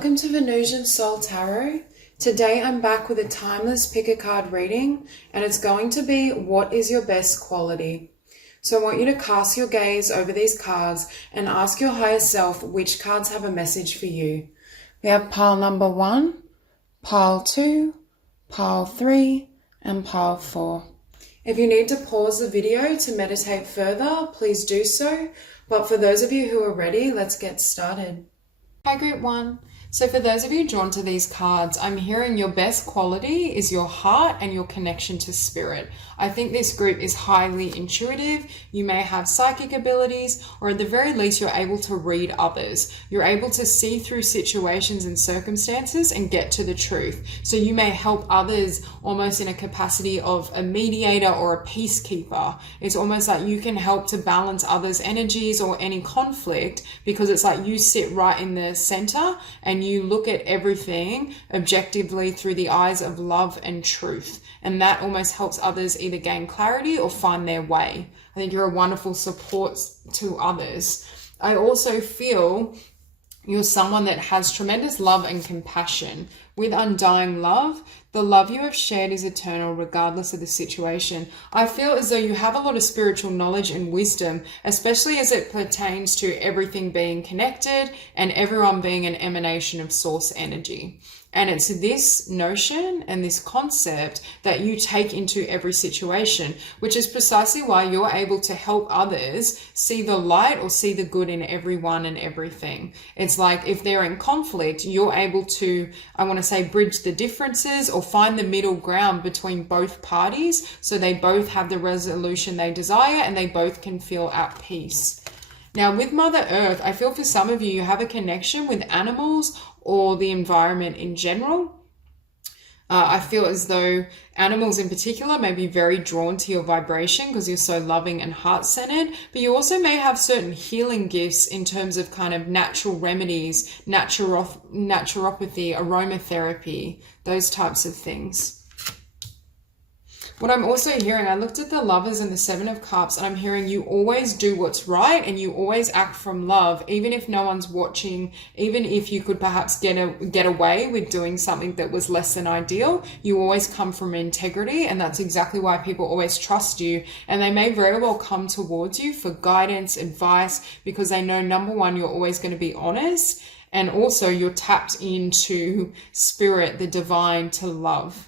Welcome to Venusian Soul Tarot. Today I'm back with a timeless pick a card reading, and it's going to be what is your best quality. So I want you to cast your gaze over these cards and ask your higher self which cards have a message for you. We have pile number 1, pile 2, pile 3, and pile 4. If you need to pause the video to meditate further, please do so. But for those of you who are ready, let's get started. Hi, group 1. So for those of you drawn to these cards, I'm hearing your best quality is your heart and your connection to spirit. I think this group is highly intuitive. You may have psychic abilities, or at the very least, you're able to read others. You're able to see through situations and circumstances and get to the truth. So you may help others almost in a capacity of a mediator or a peacekeeper. It's almost like you can help to balance others' energies or any conflict, because it's like you sit right in the center and you look at everything objectively through the eyes of love and truth. And that almost helps others either gain clarity or find their way. I think you're a wonderful support to others. I also feel you're someone that has tremendous love and compassion. With undying love, the love you have shared is eternal regardless of the situation. I feel as though you have a lot of spiritual knowledge and wisdom, especially as it pertains to everything being connected and everyone being an emanation of source energy. And it's this notion and this concept that you take into every situation, which is precisely why you're able to help others see the light or see the good in everyone and everything. It's like if they're in conflict, you're able to, I want to say, bridge the differences or find the middle ground between both parties so they both have the resolution they desire and they both can feel at peace. Now, with Mother Earth, I feel for some of you, you have a connection with animals or the environment in general. I feel as though animals in particular may be very drawn to your vibration because you're so loving and heart-centered, but you also may have certain healing gifts in terms of kind of natural remedies, naturopathy, aromatherapy, those types of things. What I'm also hearing, I looked at the Lovers and the Seven of Cups, and I'm hearing you always do what's right and you always act from love, even if no one's watching, even if you could perhaps get away with doing something that was less than ideal. You always come from integrity, and that's exactly why people always trust you, and they may very well come towards you for guidance, advice, because they know, number one, you're always going to be honest, and also you're tapped into spirit, the divine, to love.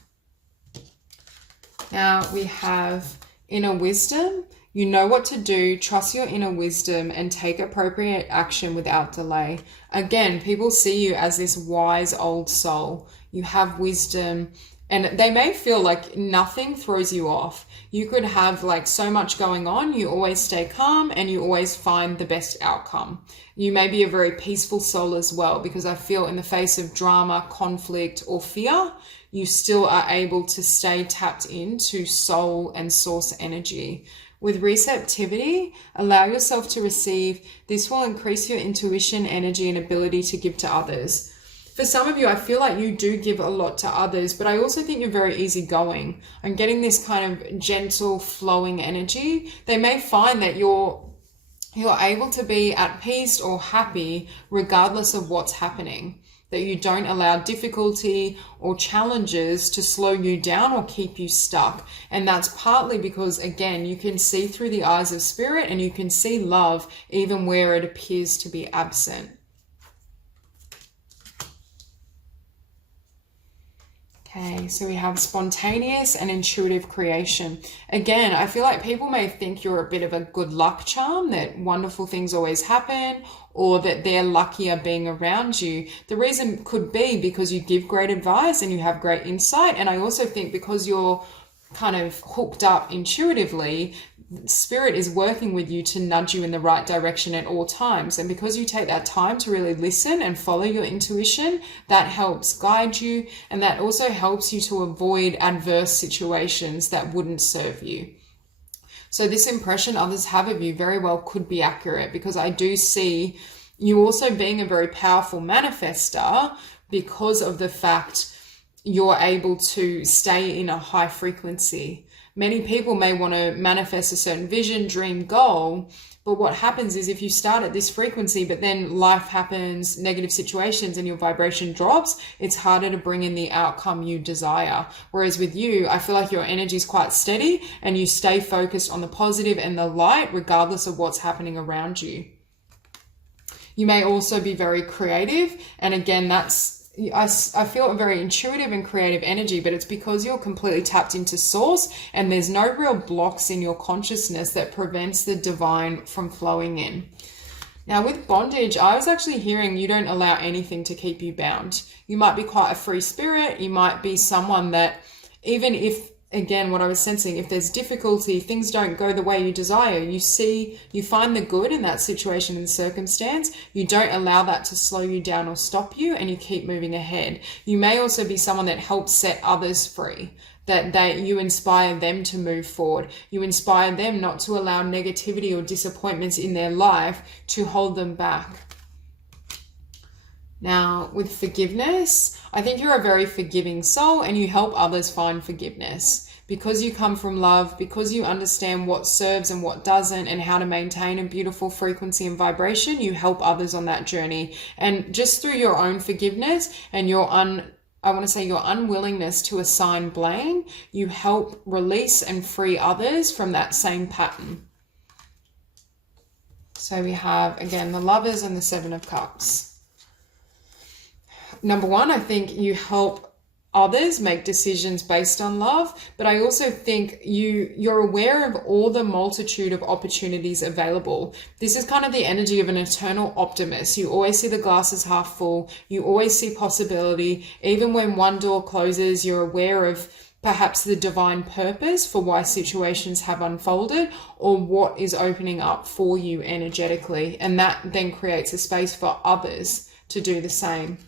Now we have inner wisdom. You know what to do, trust your inner wisdom and take appropriate action without delay. Again, people see you as this wise old soul. You have wisdom, and they may feel like nothing throws you off. You could have like so much going on, you always stay calm and you always find the best outcome. You may be a very peaceful soul as well, because I feel in the face of drama, conflict, or fear, you still are able to stay tapped into soul and source energy. With receptivity, allow yourself to receive. This will increase your intuition, energy, and ability to give to others. For some of you, I feel like you do give a lot to others, but I also think you're very easygoing. I'm getting this kind of gentle, flowing energy. They may find that you're able to be at peace or happy regardless of what's happening, that you don't allow difficulty or challenges to slow you down or keep you stuck. And that's partly because, again, you can see through the eyes of spirit and you can see love even where it appears to be absent. Okay, so we have spontaneous and intuitive creation. Again, I feel like people may think you're a bit of a good luck charm, that wonderful things always happen, or that they're luckier being around you. The reason could be because you give great advice and you have great insight. And I also think because you're kind of hooked up intuitively, spirit is working with you to nudge you in the right direction at all times. And because you take that time to really listen and follow your intuition, that helps guide you, and that also helps you to avoid adverse situations that wouldn't serve you. So this impression others have of you very well could be accurate, because I do see you also being a very powerful manifester because of the fact you're able to stay in a high frequency. Many people may want to manifest a certain vision, dream, goal, But what happens is if you start at this frequency, but then life happens, negative situations, and your vibration drops, it's harder to bring in the outcome you desire. Whereas with you, I feel like your energy is quite steady and you stay focused on the positive and the light, regardless of what's happening around you. You may also be very creative. And again, I feel a very intuitive and creative energy, but it's because you're completely tapped into source and there's no real blocks in your consciousness that prevents the divine from flowing in. Now with bondage, I was actually hearing you don't allow anything to keep you bound. You might be quite a free spirit. You might be someone that even if, again, what I was sensing, if there's difficulty, things don't go the way you desire, you find the good in that situation and circumstance. You don't allow that to slow you down or stop you, and you keep moving ahead. You may also be someone that helps set others free, that you inspire them to move forward. You inspire them not to allow negativity or disappointments in their life to hold them back. Now, with forgiveness, I think you're a very forgiving soul and you help others find forgiveness. Because you come from love, because you understand what serves and what doesn't and how to maintain a beautiful frequency and vibration, you help others on that journey. And just through your own forgiveness and your unwillingness to assign blame, you help release and free others from that same pattern. So we have, again, the Lovers and the Seven of Cups. Number one, I think you help others make decisions based on love, but I also think you're aware of all the multitude of opportunities available. This is kind of the energy of an eternal optimist. You always see the glass as half full. You always see possibility. Even when one door closes, you're aware of perhaps the divine purpose for why situations have unfolded or what is opening up for you energetically. And that then creates a space for others to do the same.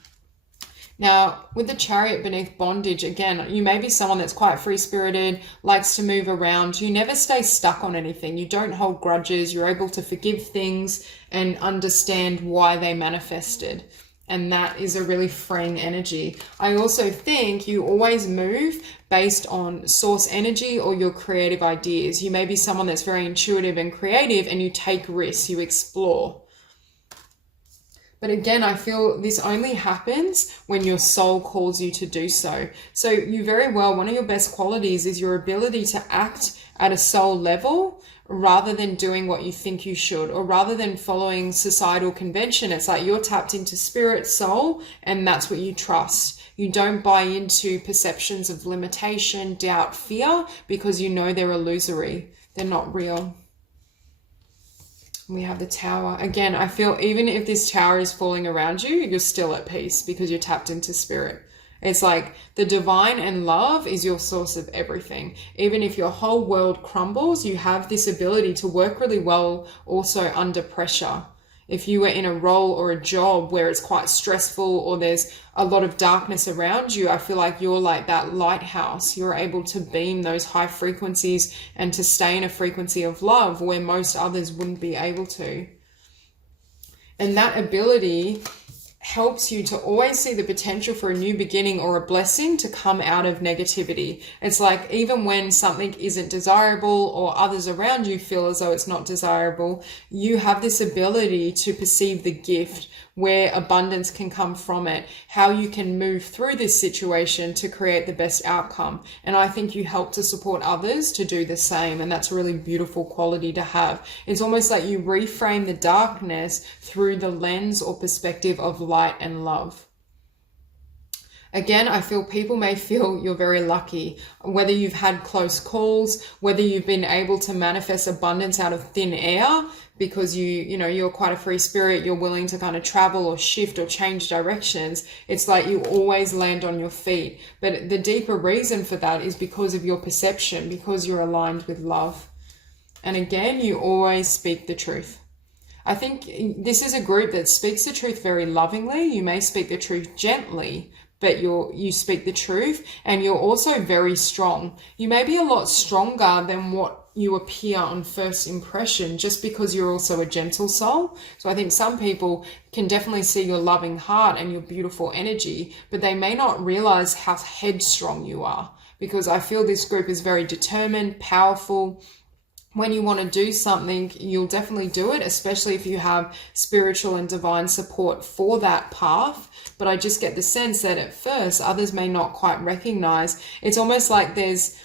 Now, with the Chariot beneath bondage, again, you may be someone that's quite free-spirited, likes to move around. You never stay stuck on anything. You don't hold grudges. You're able to forgive things and understand why they manifested. And that is a really freeing energy. I also think you always move based on source energy or your creative ideas. You may be someone that's very intuitive and creative and you take risks, you explore. But again, I feel this only happens when your soul calls you to do so. So you very well, one of your best qualities is your ability to act at a soul level rather than doing what you think you should, or rather than following societal convention. It's like you're tapped into spirit, soul, and that's what you trust. You don't buy into perceptions of limitation, doubt, fear, because you know they're illusory. They're not real. We have the Tower. Again, I feel even if this tower is falling around you, you're still at peace because you're tapped into spirit. It's like the divine and love is your source of everything. Even if your whole world crumbles, you have this ability to work really well also under pressure. If you were in a role or a job where it's quite stressful or there's a lot of darkness around you, I feel like you're like that lighthouse. You're able to beam those high frequencies and to stay in a frequency of love where most others wouldn't be able to. And that ability helps you to always see the potential for a new beginning or a blessing to come out of negativity. It's like even when something isn't desirable or others around you feel as though it's not desirable, you have this ability to perceive the gift, where abundance can come from it, how you can move through this situation to create the best outcome. And I think you help to support others to do the same. And that's a really beautiful quality to have. It's almost like you reframe the darkness through the lens or perspective of light and love. Again, I feel people may feel you're very lucky, whether you've had close calls, whether you've been able to manifest abundance out of thin air because you're quite a free spirit, you're willing to kind of travel or shift or change directions. It's like you always land on your feet. But the deeper reason for that is because of your perception, because you're aligned with love. And again, you always speak the truth. I think this is a group that speaks the truth very lovingly. You may speak the truth gently, but you speak the truth, and you're also very strong. You may be a lot stronger than what you appear on first impression, just because you're also a gentle soul. So I think some people can definitely see your loving heart and your beautiful energy, but they may not realize how headstrong you are, because I feel this group is very determined, powerful, when you want to do something, you'll definitely do it, especially if you have spiritual and divine support for that path. But I just get the sense that at first others may not quite recognize. It's almost like there's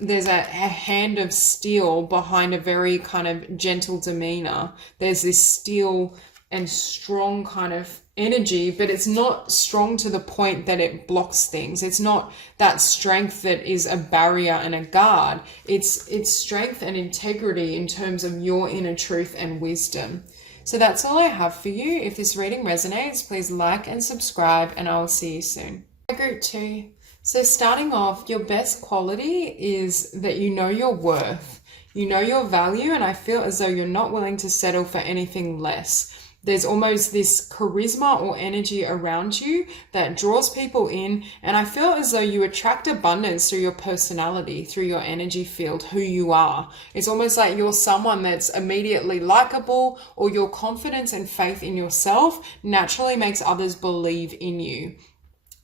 a hand of steel behind a very kind of gentle demeanor. There's this steel and strong kind of energy, but it's not strong to the point that it blocks things. It's not that strength that is a barrier and a guard. It's strength and integrity in terms of your inner truth and wisdom. So that's all I have for you. If this reading resonates, please like and subscribe, and I will see you soon. Group 2. So starting off, your best quality is that you know your worth. You know your value, and I feel as though you're not willing to settle for anything less. There's almost this charisma or energy around you that draws people in, and I feel as though you attract abundance through your personality, through your energy field, who you are. It's almost like you're someone that's immediately likable, or your confidence and faith in yourself naturally makes others believe in you.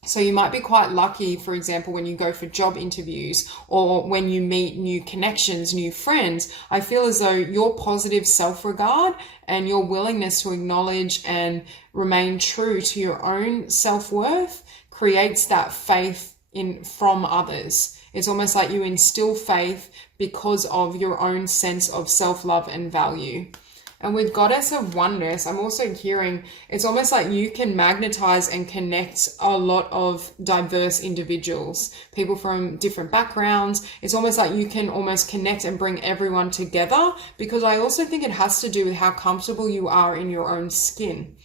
So you might be quite lucky, for example, when you go for job interviews or when you meet new connections, new friends. I feel as though your positive self-regard and your willingness to acknowledge and remain true to your own self-worth creates that faith from others. It's almost like you instill faith because of your own sense of self-love and value. And with Goddess of Oneness, I'm also hearing it's almost like you can magnetize and connect a lot of diverse individuals, people from different backgrounds. It's almost like you can almost connect and bring everyone together, because I also think it has to do with how comfortable you are in your own skin.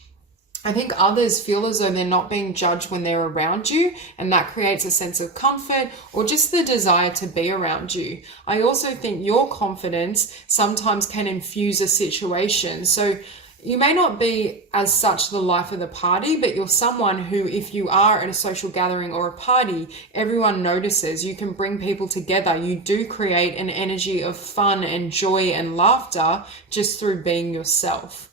I think others feel as though they're not being judged when they're around you, and that creates a sense of comfort or just the desire to be around you. I also think your confidence sometimes can infuse a situation. So you may not be as such the life of the party, but you're someone who, if you are at a social gathering or a party, everyone notices. You can bring people together. You do create an energy of fun and joy and laughter just through being yourself.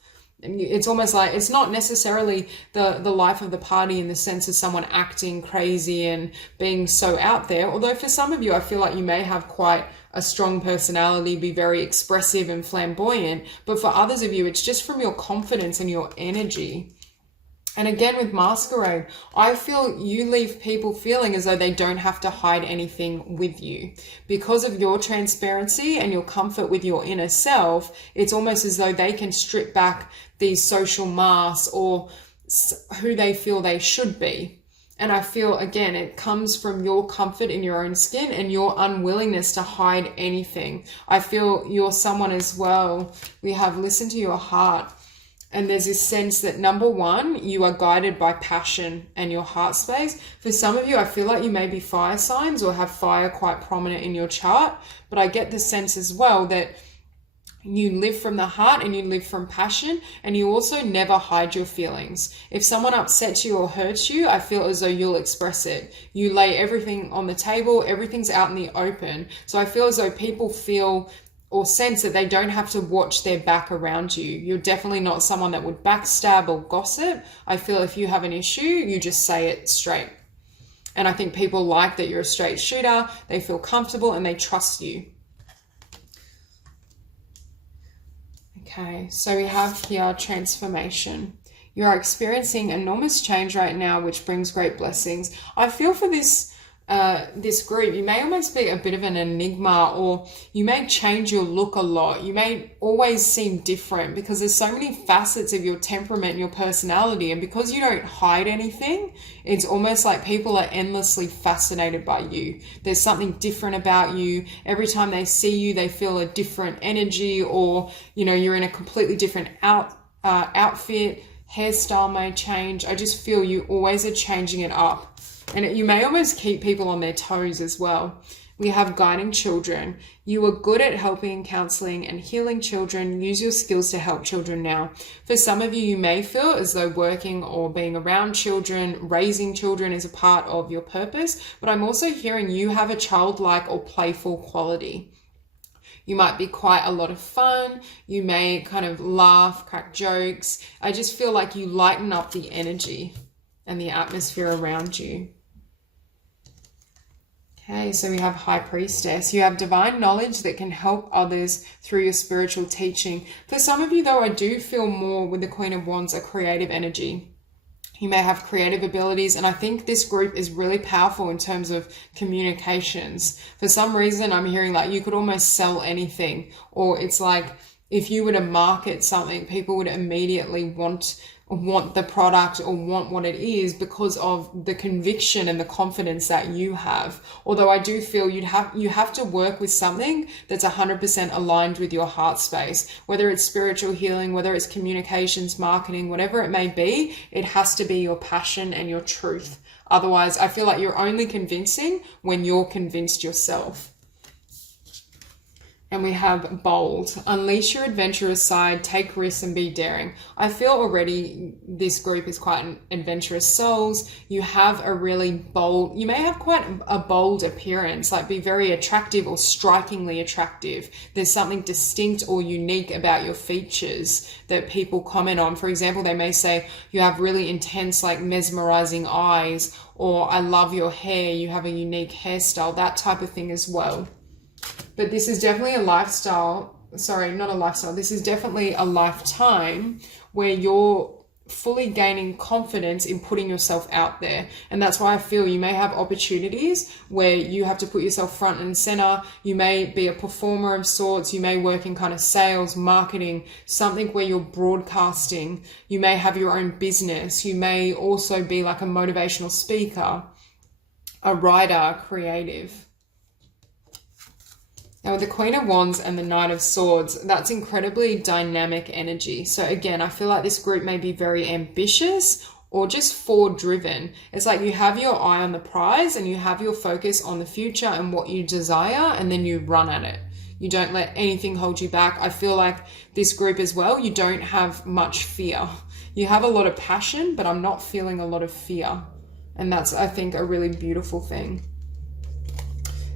It's almost like it's not necessarily the life of the party in the sense of someone acting crazy and being so out there. Although for some of you, I feel like you may have quite a strong personality, be very expressive and flamboyant. But for others of you, it's just from your confidence and your energy. And again, with Masquerade, I feel you leave people feeling as though they don't have to hide anything with you. Because of your transparency and your comfort with your inner self, it's almost as though they can strip back these social masks or who they feel they should be. And I feel, again, it comes from your comfort in your own skin and your unwillingness to hide anything. I feel you're someone as well. We have listened to your heart. And there's this sense that, number one, you are guided by passion and your heart space. For some of you, I feel like you may be fire signs or have fire quite prominent in your chart. But I get the sense as well that you live from the heart and you live from passion, and you also never hide your feelings. If someone upsets you or hurts you, I feel as though you'll express it. You lay everything on the table, everything's out in the open. So I feel as though people feel or sense that they don't have to watch their back around you. You're definitely not someone that would backstab or gossip. I feel if you have an issue, you just say it straight. And I think people like that you're a straight shooter, they feel comfortable and they trust you. Okay, so we have here transformation. You are experiencing enormous change right now, which brings great blessings. I feel for this group, you may almost be a bit of an enigma, or you may change your look a lot. You may always seem different because there's so many facets of your temperament and your personality, and because you don't hide anything, it's almost like people are endlessly fascinated by you. There's something different about you. Every time they see you, they feel a different energy, or you're in a completely different outfit. Hairstyle may change. I just feel you always are changing it up. And you may almost keep people on their toes as well. We have guiding children. You are good at helping, counseling, and healing children. Use your skills to help children now. For some of you, you may feel as though working or being around children, raising children is a part of your purpose. But I'm also hearing you have a childlike or playful quality. You might be quite a lot of fun. You may kind of laugh, crack jokes. I just feel like you lighten up the energy and the atmosphere around you. Okay, so we have High Priestess. You have divine knowledge that can help others through your spiritual teaching. For some of you, though, I do feel more with the Queen of Wands a creative energy. You may have creative abilities, and I think this group is really powerful in terms of communications. For some reason, I'm hearing like you could almost sell anything, or it's like if you were to market something, people would immediately want the product or want what it is because of the conviction and the confidence that you have. Although I do feel you have to work with something that's 100% aligned with your heart space, whether it's spiritual healing, whether it's communications, marketing, whatever it may be, it has to be your passion and your truth. Otherwise, I feel like you're only convincing when you're convinced yourself. And we have bold. Unleash your adventurous side, take risks and be daring. I feel already this group is quite an adventurous souls. You have a really bold, you may have quite a bold appearance, like be very attractive or strikingly attractive. There's something distinct or unique about your features that people comment on. For example, they may say you have really intense, like mesmerizing eyes, or I love your hair, you have a unique hairstyle, that type of thing as well. But this is definitely a lifestyle, sorry, not a lifestyle. This is definitely a lifetime where you're fully gaining confidence in putting yourself out there. And that's why I feel you may have opportunities where you have to put yourself front and center. You may be a performer of sorts. You may work in kind of sales, marketing, something where you're broadcasting. You may have your own business. You may also be like a motivational speaker, a writer, creative. Now with the Queen of Wands and the Knight of Swords, that's incredibly dynamic energy. So again, I feel like this group may be very ambitious or just forward driven. It's like you have your eye on the prize and you have your focus on the future and what you desire, and then you run at it. You don't let anything hold you back. I feel like this group as well, you don't have much fear. You have a lot of passion, but I'm not feeling a lot of fear. And that's, I think, a really beautiful thing.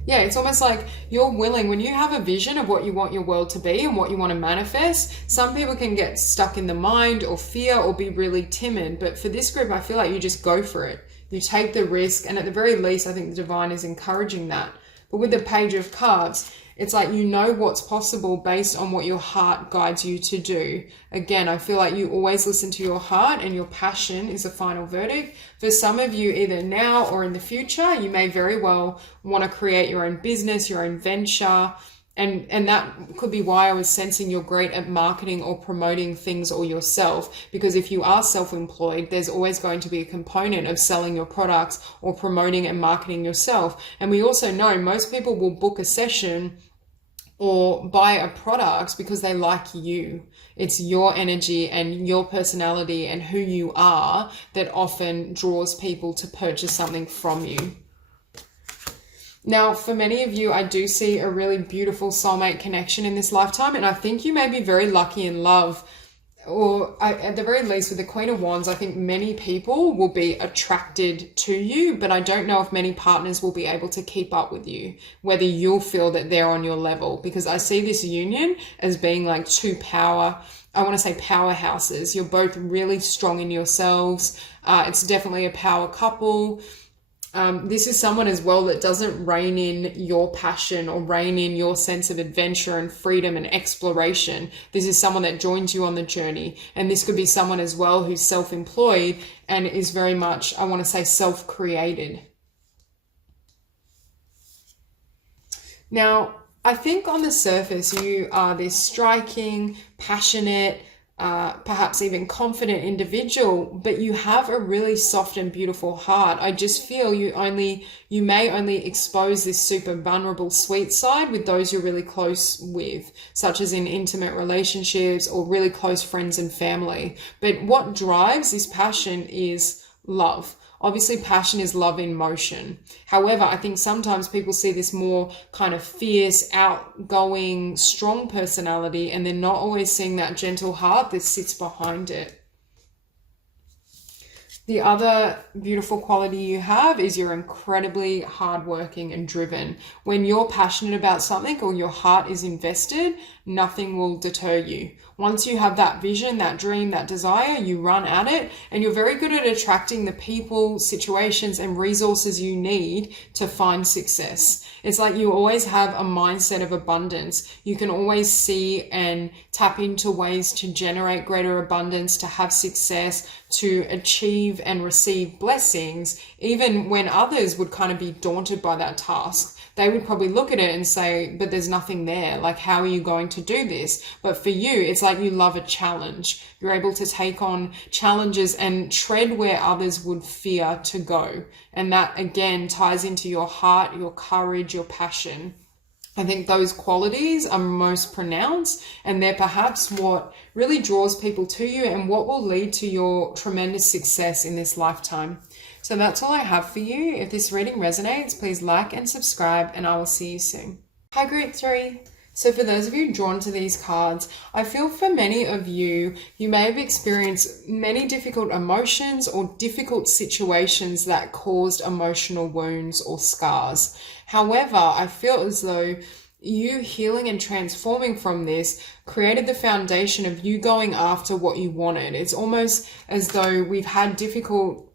Yeah, it's almost like you're willing, when you have a vision of what you want your world to be and what you want to manifest, some people can get stuck in the mind or fear or be really timid. But for this group, I feel like you just go for it. You take the risk, and at the very least, I think the divine is encouraging that. But with the Page of Cards, it's like you know what's possible based on what your heart guides you to do. Again, I feel like you always listen to your heart and your passion is a final verdict. For some of you, either now or in the future, you may very well want to create your own business, your own venture. And that could be why I was sensing you're great at marketing or promoting things or yourself. Because if you are self-employed, there's always going to be a component of selling your products or promoting and marketing yourself. And we also know most people will book a session or buy a product because they like you. It's your energy and your personality and who you are that often draws people to purchase something from you. Now, for many of you, I do see a really beautiful soulmate connection in this lifetime, and I think you may be very lucky in love, or at the very least with the Queen of Wands, I think many people will be attracted to you, but I don't know if many partners will be able to keep up with you, whether you'll feel that they're on your level, because I see this union as being like two powerhouses. You're both really strong in yourselves. It's definitely a power couple. This is someone as well that doesn't rein in your passion or rein in your sense of adventure and freedom and exploration. This is someone that joins you on the journey. And this could be someone as well who's self-employed and is very much, I want to say, self-created. Now, I think on the surface, you are this striking, passionate, perhaps even confident individual, but you have a really soft and beautiful heart. I just feel you may only expose this super vulnerable, sweet side with those you're really close with, such as in intimate relationships or really close friends and family. But what drives this passion is love. Obviously, passion is love in motion. However, I think sometimes people see this more kind of fierce, outgoing, strong personality, and they're not always seeing that gentle heart that sits behind it. The other beautiful quality you have is you're incredibly hardworking and driven. When you're passionate about something or your heart is invested, nothing will deter you. Once you have that vision, that dream, that desire, you run at it, and you're very good at attracting the people, situations, and resources you need to find success. It's like you always have a mindset of abundance. You can always see and tap into ways to generate greater abundance, to have success, to achieve and receive blessings, even when others would kind of be daunted by that task. They would probably look at it and say, but there's nothing there. Like, how are you going to do this? But for you, it's like you love a challenge. You're able to take on challenges and tread where others would fear to go. And that, again, ties into your heart, your courage, your passion. I think those qualities are most pronounced, and they're perhaps what really draws people to you and what will lead to your tremendous success in this lifetime. So that's all I have for you. If this reading resonates, please like and subscribe, and I will see you soon. Hi, Group 3. So for those of you drawn to these cards, I feel for many of you, you may have experienced many difficult emotions or difficult situations that caused emotional wounds or scars. However, I feel as though you healing and transforming from this created the foundation of you going after what you wanted. It's almost as though we've had difficult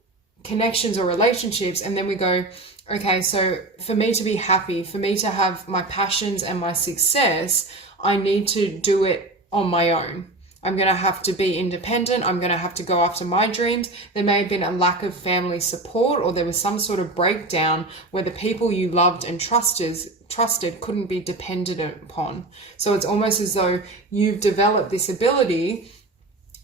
connections or relationships, and then we go, okay, so for me to be happy, for me to have my passions and my success, I need to do it on my own. I'm going to have to be independent. I'm going to have to go after my dreams. There may have been a lack of family support, or there was some sort of breakdown where the people you loved and trusted couldn't be depended upon. So it's almost as though you've developed this ability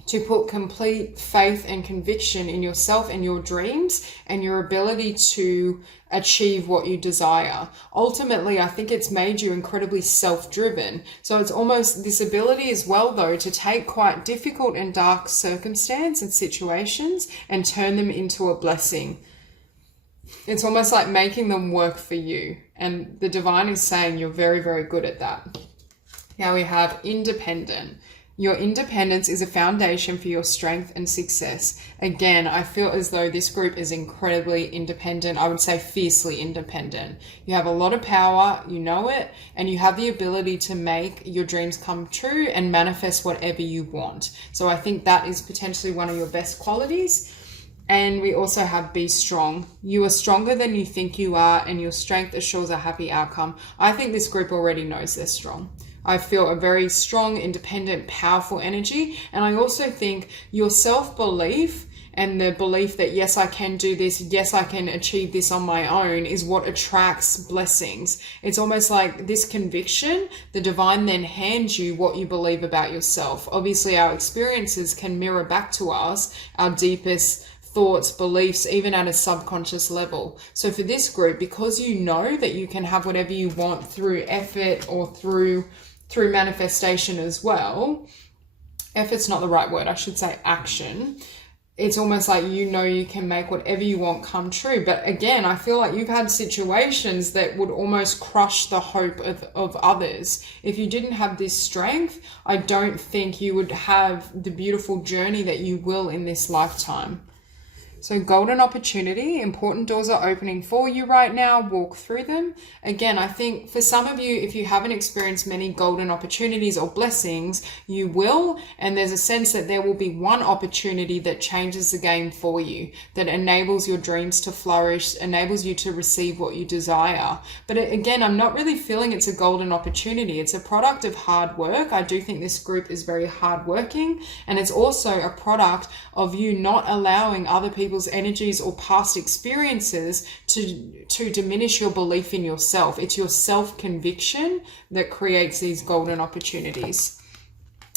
to put complete faith and conviction in yourself and your dreams and your ability to achieve what you desire. Ultimately, I think it's made you incredibly self-driven. So it's almost this ability as well, though, to take quite difficult and dark circumstances and situations and turn them into a blessing. It's almost like making them work for you. And the divine is saying you're very, very good at that. Now we have independent. Your independence is a foundation for your strength and success. Again, I feel as though this group is incredibly independent. I would say fiercely independent. You have a lot of power, you know it, and you have the ability to make your dreams come true and manifest whatever you want. So I think that is potentially one of your best qualities. And we also have be strong. You are stronger than you think you are, and your strength assures a happy outcome. I think this group already knows they're strong. I feel a very strong, independent, powerful energy. And I also think your self-belief and the belief that, yes, I can do this, yes, I can achieve this on my own, is what attracts blessings. It's almost like this conviction, the divine then hands you what you believe about yourself. Obviously, our experiences can mirror back to us our deepest thoughts, beliefs, even at a subconscious level. So for this group, because you know that you can have whatever you want through effort or through manifestation as well, effort's not the right word, I should say action. It's almost like you know you can make whatever you want come true. But again, I feel like you've had situations that would almost crush the hope of others. If you didn't have this strength, I don't think you would have the beautiful journey that you will in this lifetime. So golden opportunity, important doors are opening for you right now. Walk through them. Again, I think for some of you, if you haven't experienced many golden opportunities or blessings, you will. And there's a sense that there will be one opportunity that changes the game for you, that enables your dreams to flourish, enables you to receive what you desire. But again, I'm not really feeling it's a golden opportunity. It's a product of hard work. I do think this group is very hardworking. And it's also a product of you not allowing other people's energies or past experiences to diminish your belief in yourself. It's your self-conviction that creates these golden opportunities.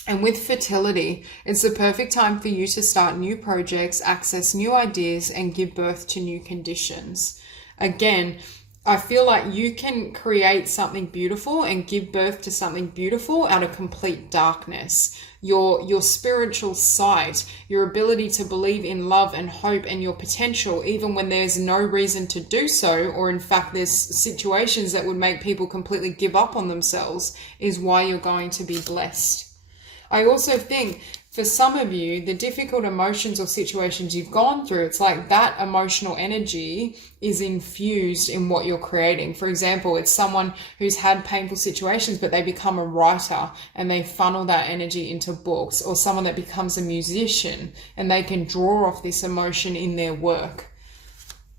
And with fertility, it's the perfect time for you to start new projects, access new ideas, and give birth to new conditions. Again, I feel like you can create something beautiful and give birth to something beautiful out of complete darkness. Your spiritual sight, your ability to believe in love and hope and your potential, even when there's no reason to do so, or in fact there's situations that would make people completely give up on themselves, is why you're going to be blessed. I also think for some of you, the difficult emotions or situations you've gone through, it's like that emotional energy is infused in what you're creating. For example, it's someone who's had painful situations, but they become a writer and they funnel that energy into books, or someone that becomes a musician and they can draw off this emotion in their work.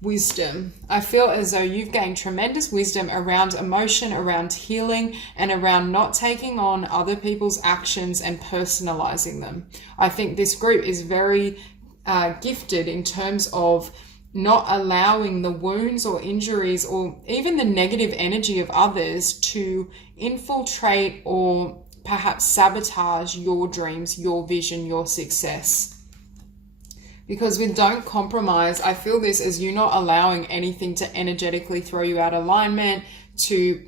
Wisdom. I feel as though you've gained tremendous wisdom around emotion, around healing, and around not taking on other people's actions and personalizing them. I think this group is very gifted in terms of not allowing the wounds or injuries or even the negative energy of others to infiltrate or perhaps sabotage your dreams, your vision, your success. Because with don't compromise, I feel this as you not allowing anything to energetically throw you out of alignment, to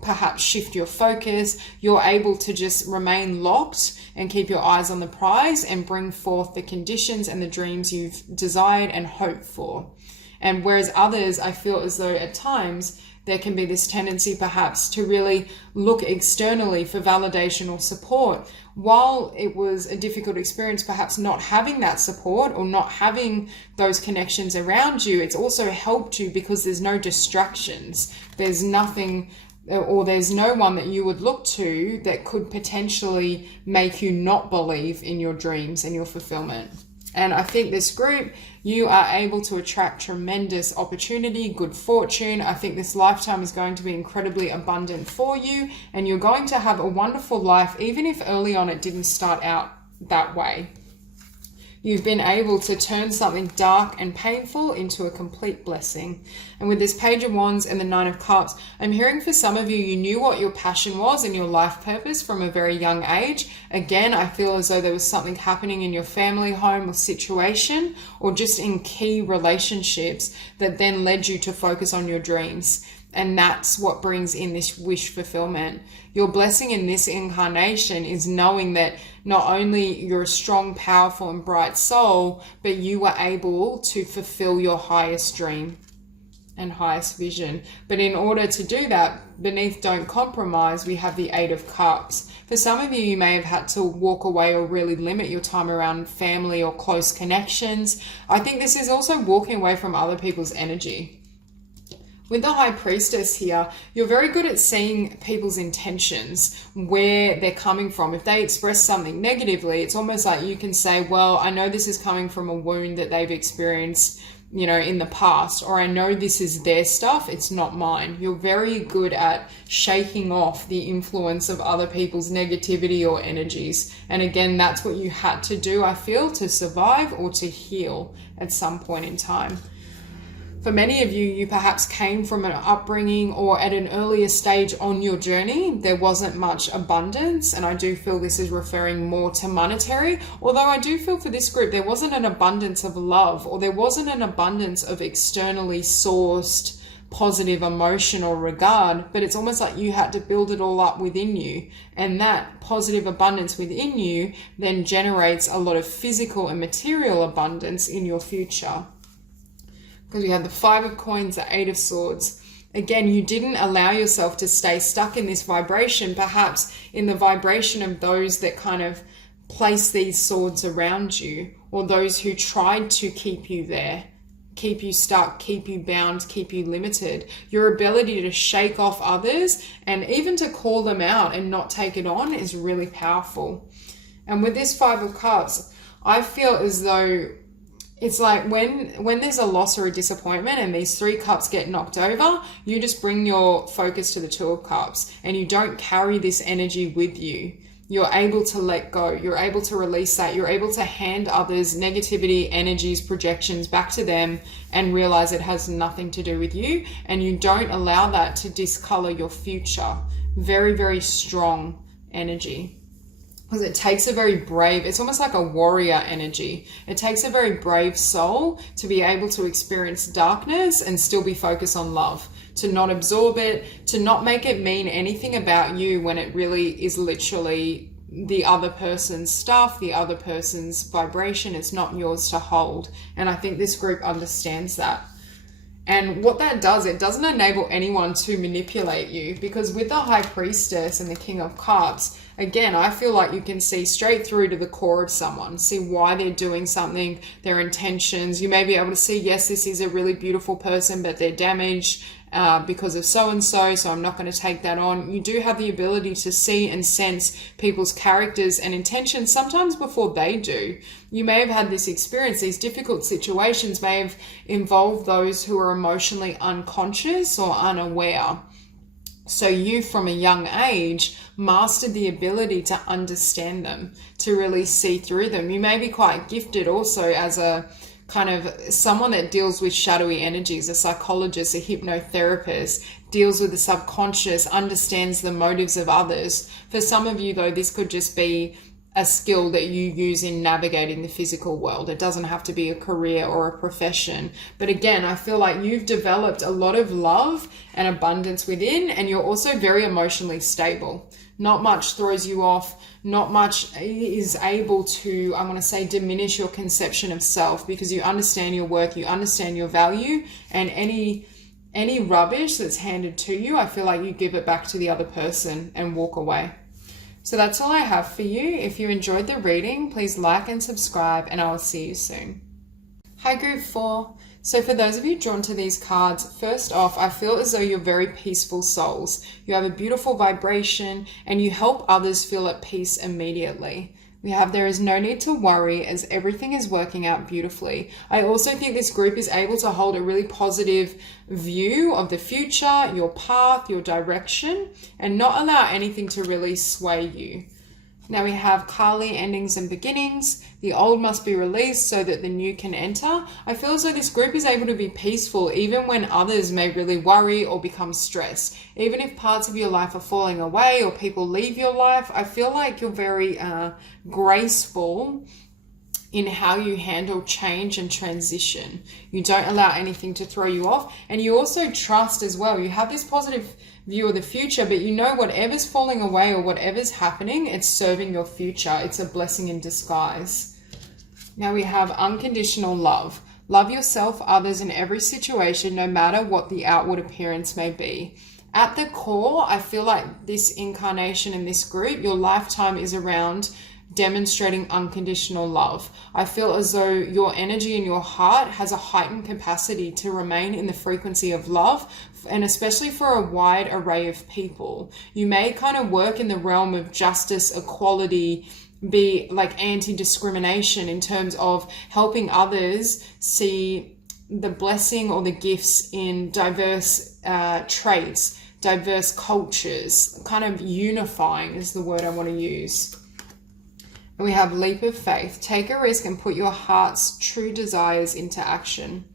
perhaps shift your focus. You're able to just remain locked and keep your eyes on the prize and bring forth the conditions and the dreams you've desired and hoped for. And whereas others, I feel as though at times there can be this tendency perhaps to really look externally for validation or support. While it was a difficult experience, perhaps not having that support or not having those connections around you, it's also helped you because there's no distractions. There's nothing, or there's no one that you would look to that could potentially make you not believe in your dreams and your fulfillment. And I think this group, you are able to attract tremendous opportunity, good fortune. I think this lifetime is going to be incredibly abundant for you, and you're going to have a wonderful life, even if early on it didn't start out that way. You've been able to turn something dark and painful into a complete blessing. And with this Page of Wands and the Nine of Cups, I'm hearing for some of you, you knew what your passion was and your life purpose from a very young age. Again, I feel as though there was something happening in your family, home, or situation, or just in key relationships that then led you to focus on your dreams. And that's what brings in this wish fulfillment. Your blessing in this incarnation is knowing that not only you're a strong, powerful, and bright soul, but you were able to fulfill your highest dream and highest vision. But in order to do that, beneath don't compromise, we have the Eight of Cups. For some of you, you may have had to walk away or really limit your time around family or close connections. I think this is also walking away from other people's energy. With the High Priestess here, you're very good at seeing people's intentions, where they're coming from. If they express something negatively, it's almost like you can say, well, I know this is coming from a wound that they've experienced, in the past, or I know this is their stuff, it's not mine. You're very good at shaking off the influence of other people's negativity or energies. And again, that's what you had to do, I feel, to survive or to heal at some point in time. For many of you, you perhaps came from an upbringing or at an earlier stage on your journey, there wasn't much abundance. And I do feel this is referring more to monetary. Although I do feel for this group, there wasn't an abundance of love, or there wasn't an abundance of externally sourced positive emotional regard, but it's almost like you had to build it all up within you. And that positive abundance within you then generates a lot of physical and material abundance in your future. Because we had the Five of Coins, the Eight of Swords. Again, you didn't allow yourself to stay stuck in this vibration, perhaps in the vibration of those that kind of place these swords around you, or those who tried to keep you there, keep you stuck, keep you bound, keep you limited. Your ability to shake off others and even to call them out and not take it on is really powerful. And with this Five of Cups, I feel as though it's like when there's a loss or a disappointment and these three cups get knocked over, you just bring your focus to the Two of Cups and you don't carry this energy with you. You're able to let go. You're able to release that. You're able to hand others negativity, energies, projections back to them and realize it has nothing to do with you. And you don't allow that to discolor your future. Very, very strong energy. Because it takes a very brave, it's almost like a warrior energy. It takes a very brave soul to be able to experience darkness and still be focused on love, to not absorb it, to not make it mean anything about you when it really is literally the other person's stuff, the other person's vibration. It's not yours to hold. And I think this group understands that. And what that does, it doesn't enable anyone to manipulate you, because with the High Priestess and the King of Cups, again, I feel like you can see straight through to the core of someone, see why they're doing something, their intentions. You may be able to see, yes, this is a really beautiful person, but they're damaged because of so-and-so, so I'm not going to take that on. You do have the ability to see and sense people's characters and intentions sometimes before they do. You may have had this experience. These difficult situations may have involved those who are emotionally unconscious or unaware. So you, from a young age, mastered the ability to understand them, to really see through them. You may be quite gifted also as a kind of someone that deals with shadowy energies, a psychologist, a hypnotherapist, deals with the subconscious, understands the motives of others. For some of you, though, this could just be a skill that you use in navigating the physical world. It doesn't have to be a career or a profession. But again, I feel like you've developed a lot of love and abundance within, and you're also very emotionally stable. Not much throws you off. Not much is able to, I want to say, diminish your conception of self, because you understand your work, you understand your value, and any rubbish that's handed to you, I feel like you give it back to the other person and walk away. So that's all I have for you. If you enjoyed the reading, please like and subscribe, and I will see you soon. Hi, Group 4. So for those of you drawn to these cards, first off, I feel as though you're very peaceful souls. You have a beautiful vibration and you help others feel at peace immediately. We have, there is no need to worry as everything is working out beautifully. I also think this group is able to hold a really positive view of the future, your path, your direction, and not allow anything to really sway you. Now we have Kali, endings and beginnings. The old must be released so that the new can enter. I feel as though this group is able to be peaceful even when others may really worry or become stressed. Even if parts of your life are falling away or people leave your life, I feel like you're very graceful in how you handle change and transition. You don't allow anything to throw you off, and you also trust as well. You have this positive view of the future, but you know whatever's falling away or whatever's happening, it's serving your future. It's a blessing in disguise. Now we have unconditional love. Love yourself, others, in every situation, no matter what the outward appearance may be. At the core, I feel like this incarnation in this group, your lifetime is around demonstrating unconditional love. I feel as though your energy in your heart has a heightened capacity to remain in the frequency of love, and especially for a wide array of people. You may kind of work in the realm of justice, equality, be like anti-discrimination in terms of helping others see the blessing or the gifts in diverse traits, diverse cultures. Kind of unifying is the word I want to use. And we have leap of faith. Take a risk and put your heart's true desires into action.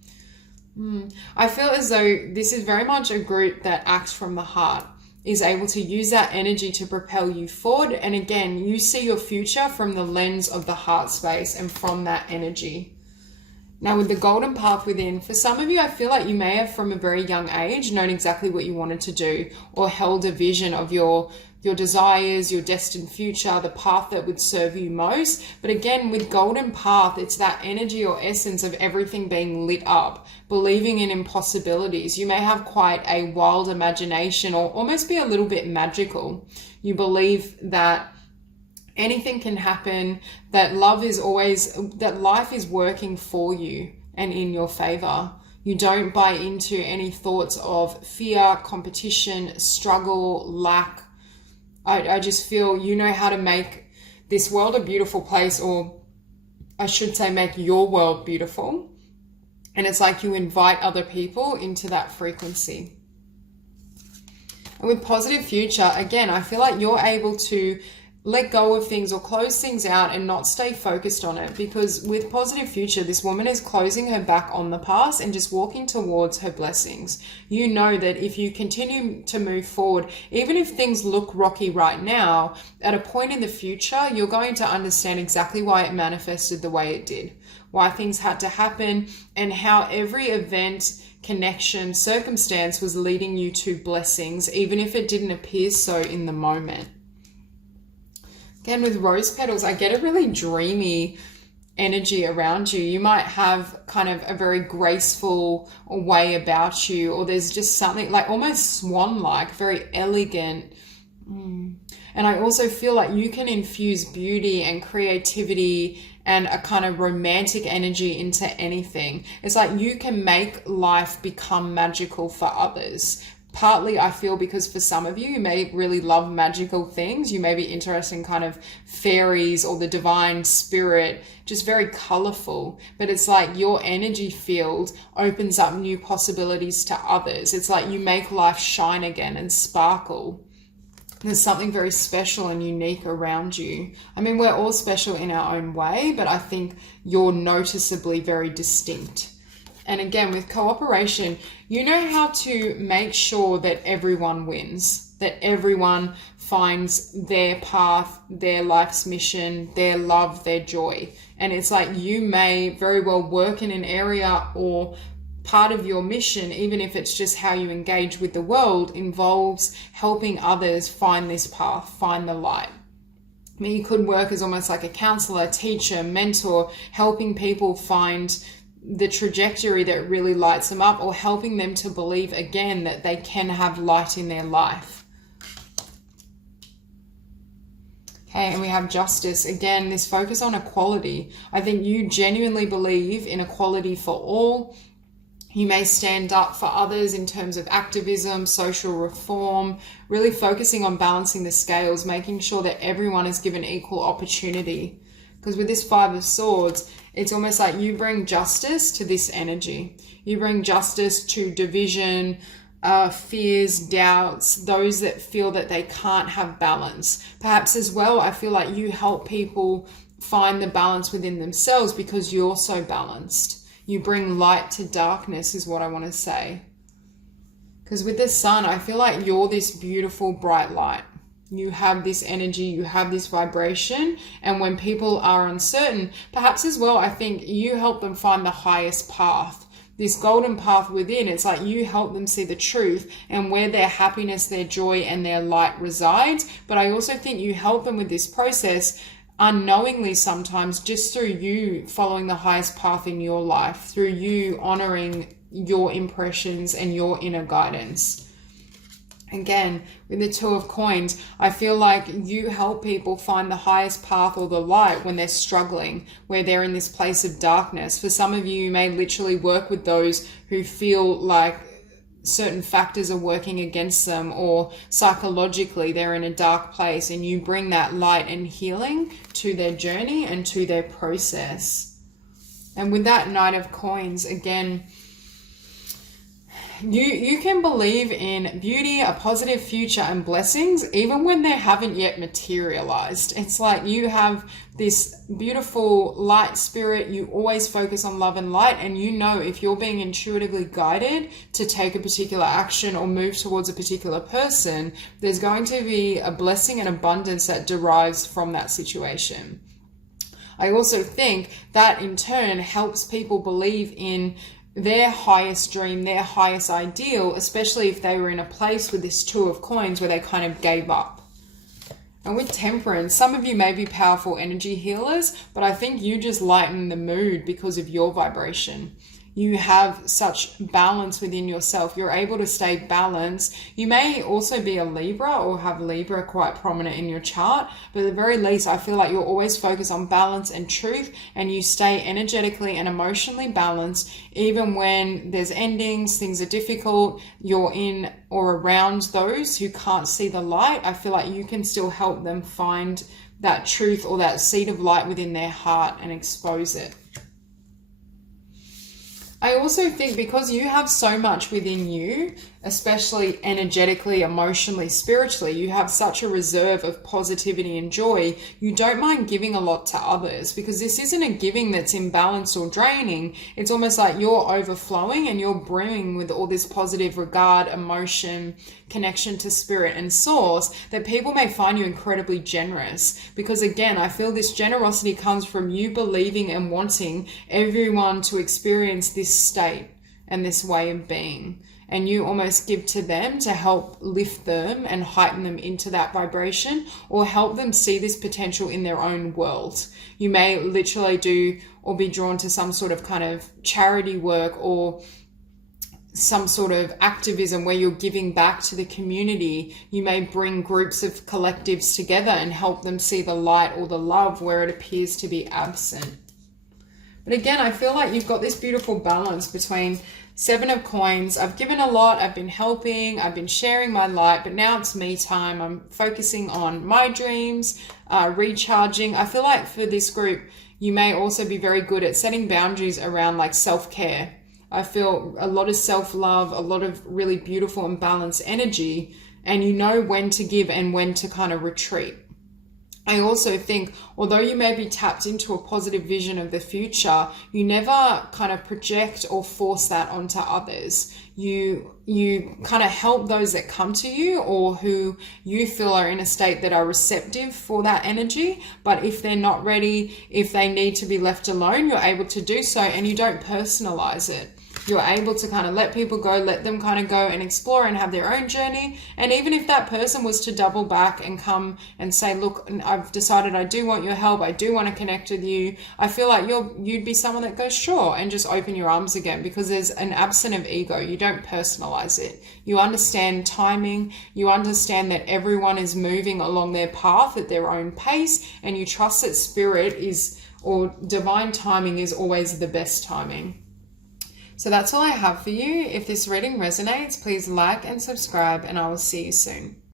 I feel as though this is very much a group that acts from the heart, is able to use that energy to propel you forward. And again, you see your future from the lens of the heart space and from that energy. Now with the golden path within, for some of you, I feel like you may have from a very young age known exactly what you wanted to do, or held a vision of your desires, your destined future, the path that would serve you most. But again, with golden path, it's that energy or essence of everything being lit up, believing in impossibilities. You may have quite a wild imagination or almost be a little bit magical. You believe that anything can happen, that love is always, that life is working for you and in your favor. You don't buy into any thoughts of fear, competition, struggle, lack. I just feel you know how to make this world a beautiful place, or I should say make your world beautiful. And it's like you invite other people into that frequency. And with positive future, again, I feel like you're able to let go of things or close things out and not stay focused on it, because with positive future, this woman is closing her back on the past and just walking towards her blessings. You know that if you continue to move forward, even if things look rocky right now, at a point in the future, you're going to understand exactly why it manifested the way it did, why things had to happen, and how every event, connection, circumstance was leading you to blessings, even if it didn't appear so in the moment. Again, with rose petals, I get a really dreamy energy around you. You might have kind of a very graceful way about you, or there's just something like almost swan-like, very elegant. And I also feel like you can infuse beauty and creativity and a kind of romantic energy into anything. It's like you can make life become magical for others. Partly, I feel, because for some of you, you may really love magical things. You may be interested in kind of fairies or the divine spirit, just very colorful. But it's like your energy field opens up new possibilities to others. It's like you make life shine again and sparkle. There's something very special and unique around you. I mean, we're all special in our own way, but I think you're noticeably very distinct. And again, with cooperation, you know how to make sure that everyone wins, that everyone finds their path, their life's mission, their love, their joy. And it's like you may very well work in an area or part of your mission, even if it's just how you engage with the world, involves helping others find this path, find the light. I mean, you could work as almost like a counselor, teacher, mentor, helping people find the trajectory that really lights them up, or helping them to believe again that they can have light in their life. Okay, and we have justice. Again, this focus on equality. I think you genuinely believe in equality for all. You may stand up for others in terms of activism, social reform, really focusing on balancing the scales, making sure that everyone is given equal opportunity. Because with this Five of Swords, it's almost like you bring justice to this energy. You bring justice to division, fears, doubts, those that feel that they can't have balance. Perhaps as well, I feel like you help people find the balance within themselves because you're so balanced. You bring light to darkness is what I want to say. Because with the Sun, I feel like you're this beautiful, bright light. You have this energy, you have this vibration, and when people are uncertain, perhaps as well, I think you help them find the highest path, this golden path within. It's like you help them see the truth and where their happiness, their joy, and their light resides. But I also think you help them with this process unknowingly sometimes, just through you following the highest path in your life, through you honoring your impressions and your inner guidance. Again, with the Two of Coins, I feel like you help people find the highest path or the light when they're struggling, where they're in this place of darkness. For some of you, you may literally work with those who feel like certain factors are working against them, or psychologically they're in a dark place, and you bring that light and healing to their journey and to their process. And with that Knight of Coins, again, you can believe in beauty, a positive future, and blessings even when they haven't yet materialized. It's like you have this beautiful light spirit. You always focus on love and light, and you know if you're being intuitively guided to take a particular action or move towards a particular person, there's going to be a blessing and abundance that derives from that situation. I also think that in turn helps people believe in their highest dream, their highest ideal, especially if they were in a place with this Two of Coins where they kind of gave up. And with Temperance, some of you may be powerful energy healers, but I think you just lighten the mood because of your vibration. You have such balance within yourself. You're able to stay balanced. You may also be a Libra or have Libra quite prominent in your chart, but at the very least, I feel like you're always focused on balance and truth, and you stay energetically and emotionally balanced even when there's endings, things are difficult, you're in or around those who can't see the light. I feel like you can still help them find that truth or that seed of light within their heart and expose it. I also think because you have so much within you, especially energetically, emotionally, spiritually, you have such a reserve of positivity and joy, you don't mind giving a lot to others, because this isn't a giving that's imbalanced or draining. It's almost like you're overflowing and you're brimming with all this positive regard, emotion, connection to spirit and source, that people may find you incredibly generous. Because again, I feel this generosity comes from you believing and wanting everyone to experience this state and this way of being. And you almost give to them to help lift them and heighten them into that vibration, or help them see this potential in their own world. You may literally do or be drawn to some sort of kind of charity work or some sort of activism where you're giving back to the community. You may bring groups of collectives together and help them see the light or the love where it appears to be absent. But again, I feel like you've got this beautiful balance between Seven of Coins. I've given a lot, I've been helping, I've been sharing my light, but now it's me time. I'm focusing on my dreams, recharging. I feel like for this group, you may also be very good at setting boundaries around like self-care. I feel a lot of self-love, a lot of really beautiful and balanced energy, and you know when to give and when to kind of retreat. I also think, although you may be tapped into a positive vision of the future, you never kind of project or force that onto others. You kind of help those that come to you or who you feel are in a state that are receptive for that energy. But if they're not ready, if they need to be left alone, you're able to do so, and you don't personalize it. You're able to kind of let people go, let them kind of go and explore and have their own journey. And even if that person was to double back and come and say, look, I've decided I do want your help, I do want to connect with you, I feel like you'd be someone that goes, sure, and just open your arms again, because there's an absence of ego. You don't personalize it. You understand timing. You understand that everyone is moving along their path at their own pace, and you trust that spirit is, or divine timing is always the best timing. So that's all I have for you. If this reading resonates, please like and subscribe, and I will see you soon.